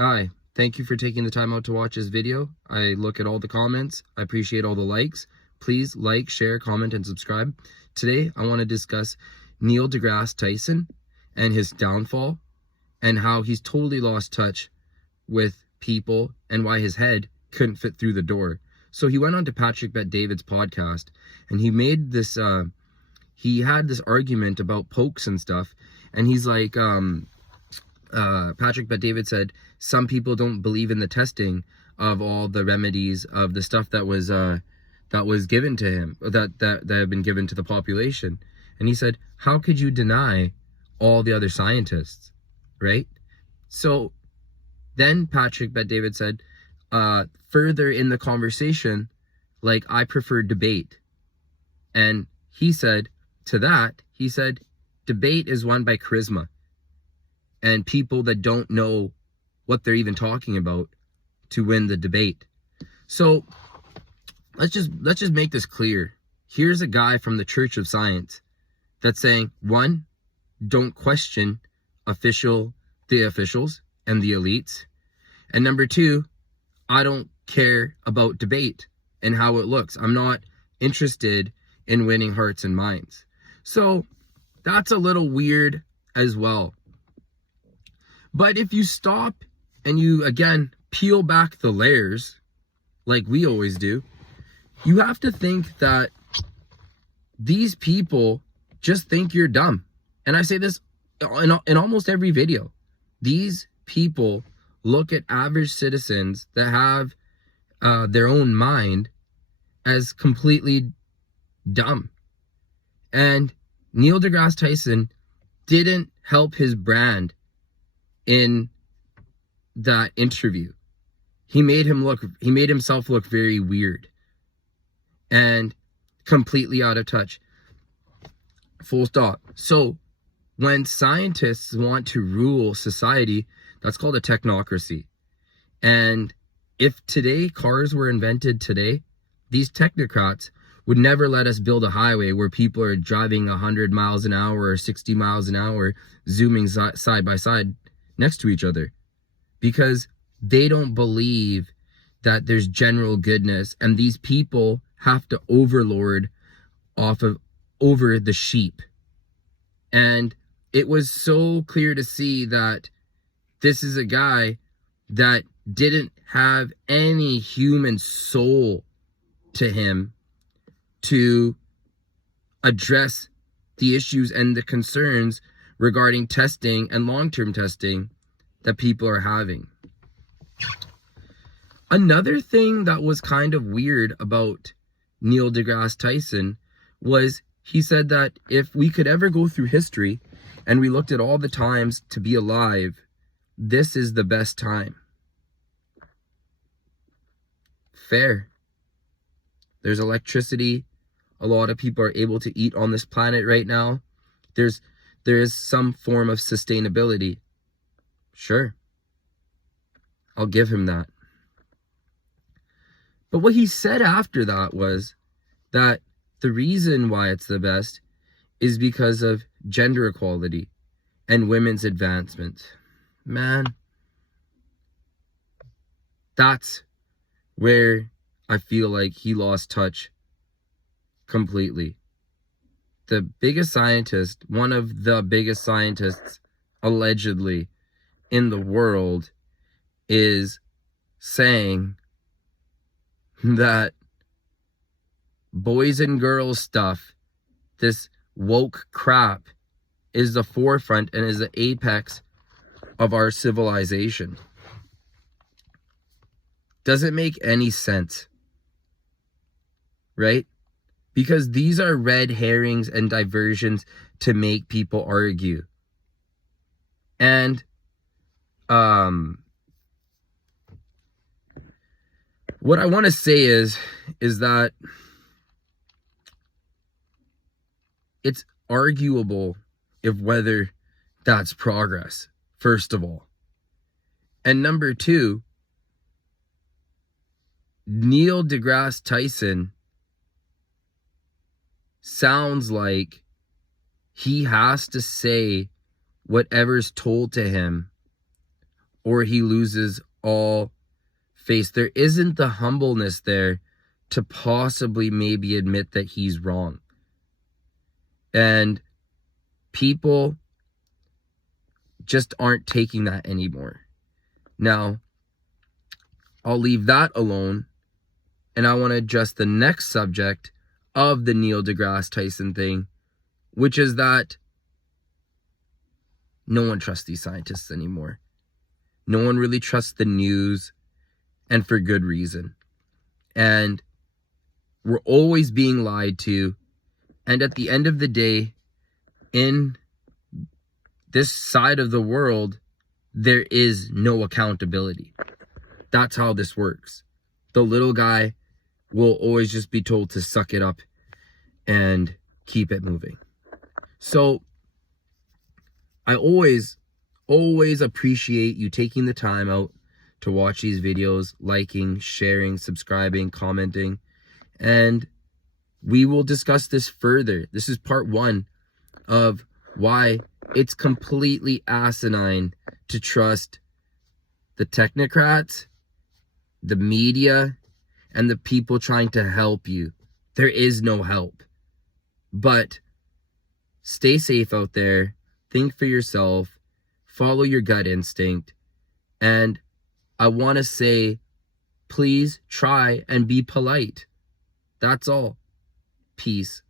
Hi, thank you for taking the time out to watch this video. I look at all the comments. I appreciate all the likes. Please like, share, comment, and subscribe. Today, I want to discuss Neil deGrasse Tyson and his downfall and how he's totally lost touch with people and why his head couldn't fit through the door. So he went on to Patrick Bet-David's podcast and he made this, he had this argument about pokes and stuff. And he's like, Patrick Bet-David said, some people don't believe in the testing of all the remedies of the stuff that was given to him, that have been given to the population. And he said, how could you deny all the other scientists, right? So then Patrick Bet-David said, further in the conversation, like, I prefer debate. And he said to that, he said, debate is won by charisma and people that don't know what they're even talking about to win the debate. So let's just make this clear. Here's a guy from the Church of Science that's saying, one, don't question the officials and the elites. And number two, I don't care about debate and how it looks. I'm not interested in winning hearts and minds. So that's a little weird as well. But if you stop and you, again, peel back the layers, like we always do, you have to think that these people just think you're dumb. And I say this in almost every video. These people look at average citizens that have their own mind as completely dumb. And Neil deGrasse Tyson didn't help his brand in that interview. He made himself look very weird and completely out of touch. Full stop. So when scientists want to rule society, that's called a technocracy. And if today cars were invented today, these technocrats would never let us build a highway where people are driving 100 miles an hour or 60 miles an hour, zooming side by side next to each other, because they don't believe that there's general goodness, and these people have to overlord over the sheep. And it was so clear to see that this is a guy that didn't have any human soul to him to address the issues and the concerns regarding testing and long-term testing that people are having. Another thing that was kind of weird about Neil deGrasse Tyson was he said that if we could ever go through history and we looked at all the times to be alive, this is the best time. Fair. There's electricity. A lot of people are able to eat on this planet right now. There is some form of sustainability. Sure. I'll give him that. But what he said after that was that the reason why it's the best is because of gender equality and women's advancement. Man, that's where I feel like he lost touch completely. The biggest scientist, one of the biggest scientists allegedly in the world, is saying that boys and girls stuff, this woke crap, is the forefront and is the apex of our civilization. Doesn't make any sense, right? Because these are red herrings and diversions to make people argue. And what I want to say is that it's arguable if whether that's progress, first of all. And number two, Neil deGrasse Tyson sounds like he has to say whatever's told to him or he loses all face. There isn't the humbleness there to possibly maybe admit that he's wrong. And people just aren't taking that anymore. Now, I'll leave that alone, and I want to address the next subject of the Neil deGrasse Tyson thing, which is that no one trusts these scientists anymore. No one really trusts the news, and for good reason. And we're always being lied to. And at the end of the day, in this side of the world, there is no accountability. That's how this works. The little guy will always just be told to suck it up and keep it moving. So I always appreciate you taking the time out to watch these videos, liking, sharing, subscribing, commenting, and we will discuss this further. This is part 1 of why it's completely asinine to trust the technocrats, the media, and the people trying to help you. There is no help. But stay safe out there. Think for yourself. Follow your gut instinct. And I want to say, please try and be polite. That's all. Peace.